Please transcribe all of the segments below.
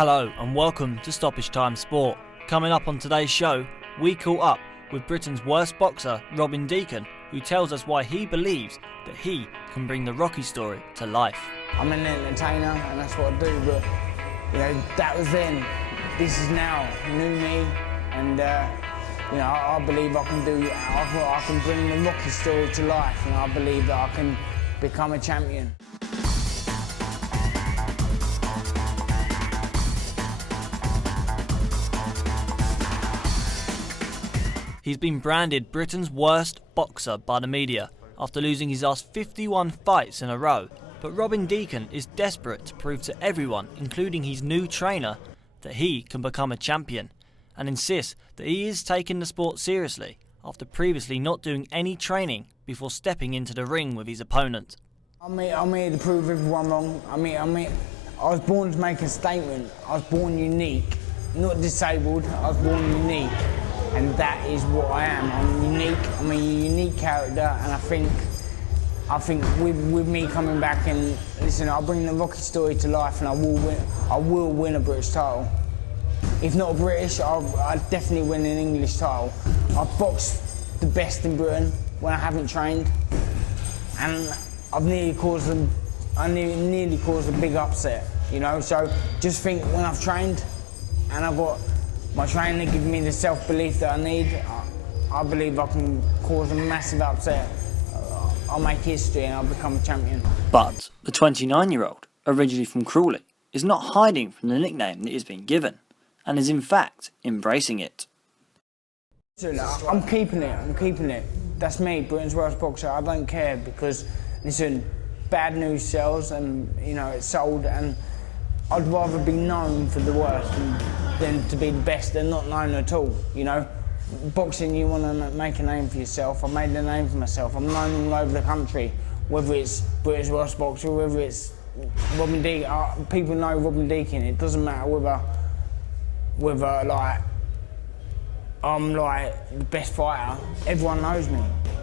Hello and welcome to Stoppage Time Sport. Coming up on today's show, we caught up with Britain's worst boxer, Robin Deakin, who tells us why he believes that he can bring the Rocky story to life. I'm an entertainer and that's what I do, but that was then. This is now, new me, and I believe I can do. I can bring the Rocky story to life, and I believe that I can become a champion. He's been branded Britain's worst boxer by the media after losing his last 51 fights in a row. But Robin Deakin is desperate to prove to everyone, including his new trainer, that he can become a champion, and insists that he is taking the sport seriously after previously not doing any training before stepping into the ring with his opponent. I'm here to prove everyone wrong. I was born to make a statement. I was born unique, not disabled. I was born unique. And that is what I am. I'm unique. I'm a unique character, and I think with me coming back and listen, I'll bring the Rocky story to life, and I will win a British title. If not a British, I'll definitely win an English title. I've boxed the best in Britain when I haven't trained, and I've nearly caused a big upset. So just think, when I've trained and I've got my trainer giving me the self-belief that I need, I believe I can cause a massive upset. I'll make history and I'll become a champion. But the 29-year-old, originally from Crawley, is not hiding from the nickname that he's been given, and is in fact embracing it. I'm keeping it. That's me, Britain's worst boxer. I don't care, because, listen, bad news sells, and it's sold, and I'd rather be known for the worst than to be the best and not known at all. Boxing, you want to make a name for yourself. I've made a name for myself. I'm known all over the country, whether it's British worst boxer, whether it's Robin Deakin. People know Robin Deakin. It doesn't matter whether I'm the best fighter. Everyone knows me.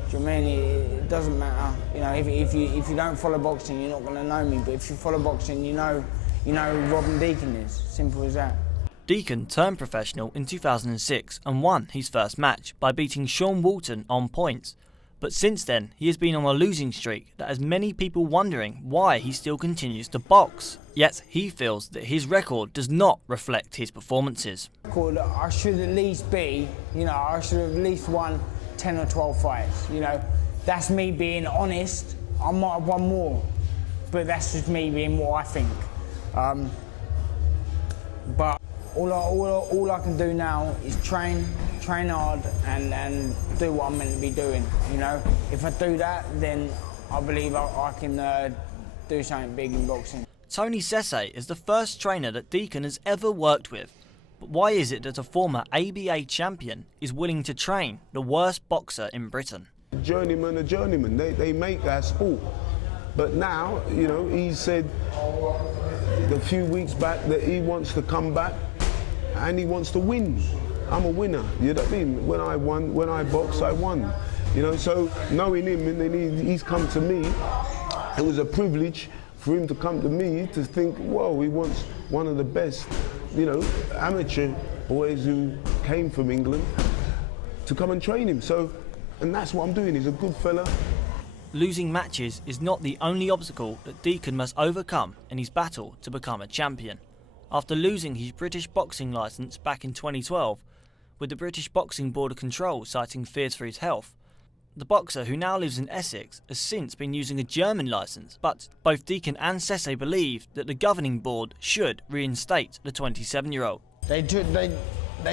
Do you know what I mean? It doesn't matter. If you don't follow boxing, you're not going to know me. But if you follow boxing, you know who Robin Deakin is. Simple as that. Deakin turned professional in 2006 and won his first match by beating Sean Walton on points. But since then, he has been on a losing streak that has many people wondering why he still continues to box. Yet he feels that his record does not reflect his performances. I should at least be, I should have at least won 10 or 12 fights. That's me being honest. I might have won more, but that's just me being what I think. But all I can do now is train hard and do what I'm meant to be doing. If I do that, then I believe I can do something big in boxing. Tony Sese is the first trainer that Deakin has ever worked with. But why is it that a former ABA champion is willing to train the worst boxer in Britain? Journeyman, they make our sport. But now, he said a few weeks back that he wants to come back and he wants to win. I'm a winner, you know what I mean? When I box, I won. So knowing him, and then he's come to me, it was a privilege for him to come to me to think, whoa, he wants one of the best, amateur boys who came from England to come and train him. And that's what I'm doing. He's a good fella. Losing matches is not the only obstacle that Deakin must overcome in his battle to become a champion. After losing his British boxing licence back in 2012, with the British Boxing Board of Control citing fears for his health, the boxer, who now lives in Essex, has since been using a German licence, but both Deakin and Sese believe that the governing board should reinstate the 27-year-old. They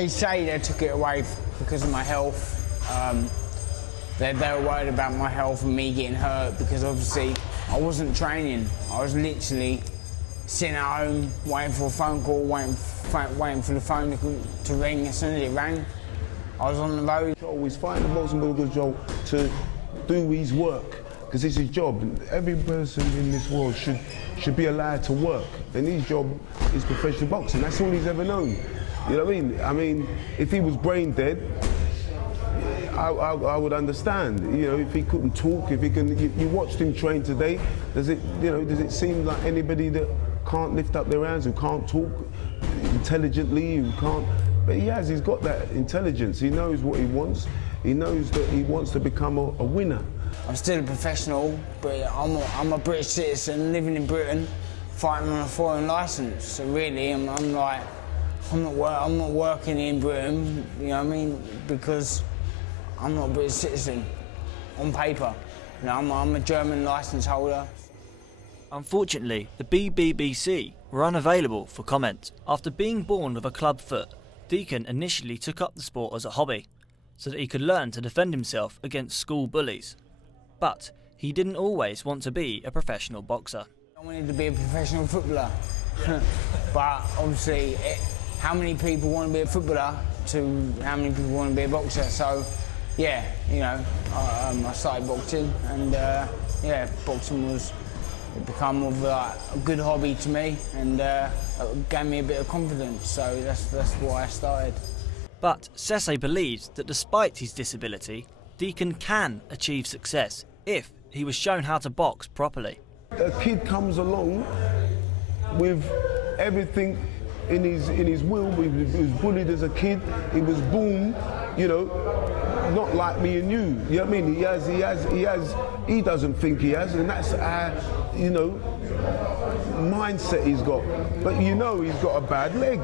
say they took it away because of my health. They were worried about my health and me getting hurt, because obviously I wasn't training. I was literally sitting at home waiting for a phone call, waiting for the phone to ring. As soon as it rang, I was on the road. Always fighting the boxing board Joel to do his work, because it's his job. And every person in this world should be allowed to work, and his job is professional boxing. That's all he's ever known. You know what I mean? If he was brain dead, I would understand. If he couldn't talk, if he can. You watched him train today. Does it seem like anybody that can't lift up their hands, who can't talk, intelligently, who can't, but he's got that intelligence. He knows what he wants. He knows that he wants to become a winner. I'm still a professional, but I'm a British citizen living in Britain, fighting on a foreign licence. So really, I'm not working in Britain, you know what I mean? Because I'm not a British citizen on paper. You know, I'm a German licence holder. Unfortunately, the BBBC were unavailable for comment. After being born with a club foot, Deakin initially took up the sport as a hobby, so that he could learn to defend himself against school bullies. But he didn't always want to be a professional boxer. I wanted to be a professional footballer, but obviously, how many people want to be a footballer to how many people want to be a boxer? So, yeah, you know, I started boxing, and yeah, boxing was become a good hobby to me, and it gave me a bit of confidence. So that's why I started. But Sese believes that despite his disability, Deakin can achieve success if he was shown how to box properly. A kid comes along with everything in his will. He was bullied as a kid. He was born, you know, not like me and you. You know what I mean? He doesn't think he has, and that's our, you know, mindset he's got. But you know he's got a bad leg.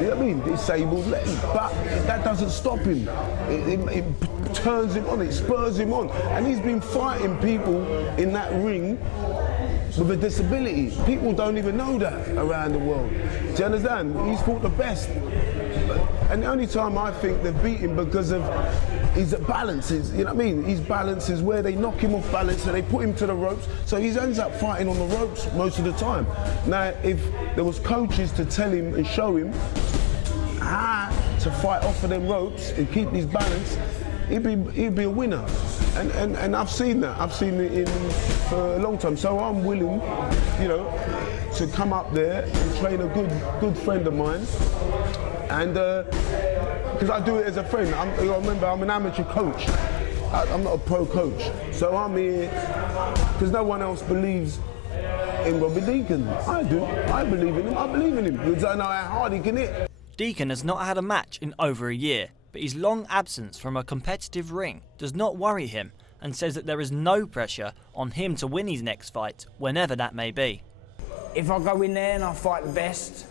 You know what I mean? Disabled leg. But that doesn't stop him. It turns him on, it spurs him on. And he's been fighting people in that ring with a disability. People don't even know that around the world. Do you understand? He's fought the best. And the only time I think they've beat him because of his balances, you know what I mean? His balance is where they knock him off balance and they put him to the ropes, so he ends up fighting on the ropes most of the time. Now, if there was coaches to tell him and show him how to fight off of them ropes and keep his balance, he'd be a winner. And I've seen that. I've seen it for a long time. So I'm willing, you know, to come up there and train a good friend of mine. And because I do it as a friend. Remember, I'm an amateur coach. I'm not a pro coach. So I'm here because no one else believes in Robin Deakin. I do. I believe in him. I believe in him because I know how hard he can hit. Deakin has not had a match in over a year, but his long absence from a competitive ring does not worry him, and says that there is no pressure on him to win his next fight, whenever that may be. If I go in there and I fight the best,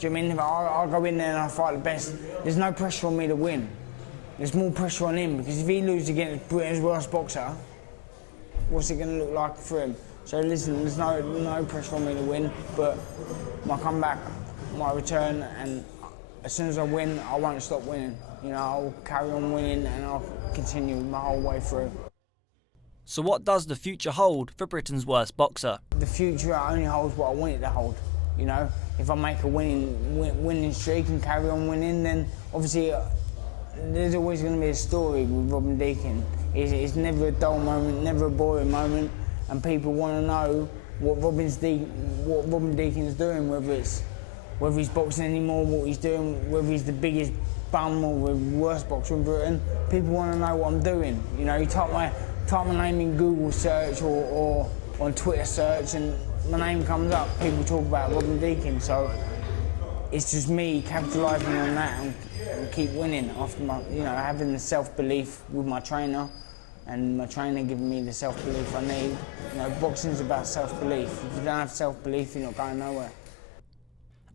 do you mean? If I'll go in there and I fight the best, there's no pressure on me to win. There's more pressure on him, because if he loses against Britain's worst boxer, what's it going to look like for him? So listen, there's no pressure on me to win, but my comeback, my return, and as soon as I win, I won't stop winning. You know, I'll carry on winning and I'll continue my whole way through. So what does the future hold for Britain's worst boxer? The future only holds what I want it to hold. You know, if I make a winning streak and carry on winning, then obviously there's always going to be a story with Robin Deakin. It's never a dull moment, never a boring moment, and people want to know what Robin Deakin's doing, whether he's boxing anymore, what he's doing, whether he's the biggest bum or the worst boxer in Britain. People want to know what I'm doing. You know, you type my name in Google search or on Twitter search, and my name comes up. People talk about Robin Deakin, so it's just me capitalising on that and keep winning after having the self-belief with my trainer, and my trainer giving me the self-belief I need. You know, boxing's about self-belief. If you don't have self-belief, you're not going nowhere.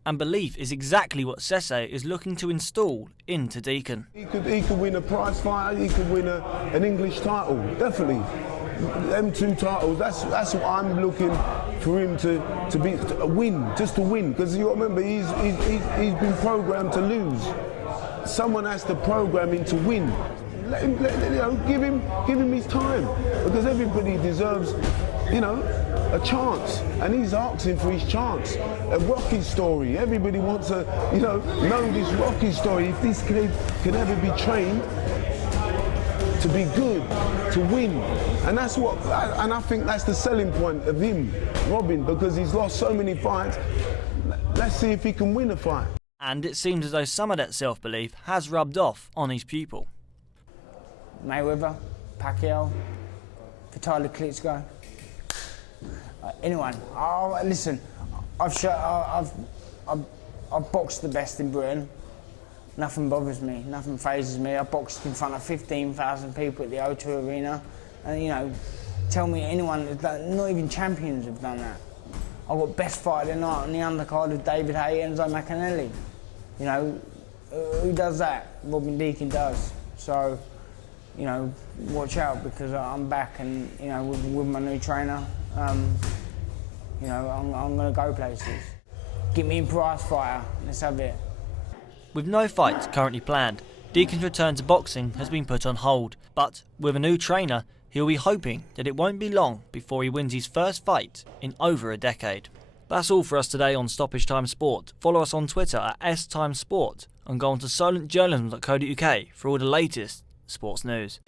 And belief is exactly what Sese is looking to install into Deakin. He could win a prize fight. He could win an English title, definitely. Them two titles. That's what I'm looking for him to win, just to win. Because you remember, he's been programmed to lose. Someone has to program him to win. Let him, give him his time, because everybody deserves, a chance, and he's asking for his chance. A Rocky story. Everybody wants to, know this Rocky story. If this kid can ever be trained to be good, to win, and that's what. And I think that's the selling point of him, Robin, because he's lost so many fights. Let's see if he can win a fight. And it seems as though some of that self-belief has rubbed off on his pupil. Mayweather, Pacquiao, Vitaly Klitschko, anyone. Listen, I've I've boxed the best in Britain. Nothing bothers me, nothing phases me. I boxed in front of 15,000 people at the O2 Arena. And, you know, tell me anyone that's done, not even champions have done that. I got best fight of the night on the undercard with David Haye and Enzo McAnally. You know, who does that? Robin Deakin does. So, you know, watch out, because I'm back, and, you know, with my new trainer, you know, I'm going to go places. Get me in prize fighter, let's have it. With no fights currently planned, Deakin's return to boxing has been put on hold, but with a new trainer, he'll be hoping that it won't be long before he wins his first fight in over a decade. That's all for us today on Stoppage Time Sport. Follow us on Twitter at STimesport and go on to silentjournalism.co.uk for all the latest sports news.